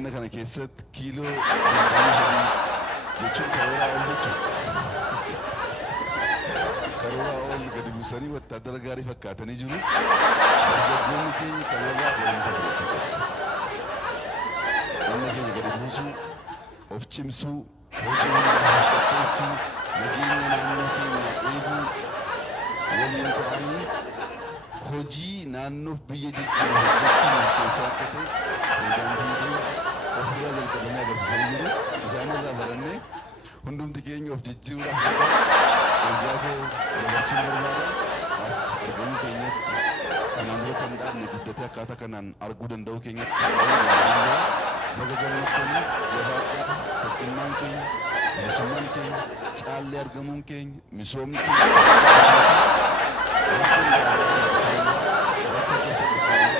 ganna kana keessatti kiiloo jechuun karooraa ol jechuudha. Karooraa ol gadi buusanii wattaadara gaarii fakkaatanii jiru. Dargaggoonni keenya kanarraa barumsa fudhatu. Humna keenya gadi buusuu, of cimsuu, hojii hundaa qopheessuu, nageenya naannoo keenya eeguu, waliin ta'anii hojii naannoof biyya jijjiiruu hojjechuun murteessaa akka ta'e pirezidaantiin keenya ofirraa jalqabanii agarsiisanii jiru. Isaanirraa barannee hundumti keenya of jijjiiruudhaaf guyyaa koo dabarsuun barbaada. As argamuu keenyatti kanaan dura kan dhaabne guddatee akkaataa kanaan arguu danda'uu keenyatti baga gammaddanii jabaadhaa. Tokkummaan keenya, bilisummaan keenya, caallee argamuun keenya, misoomni keenya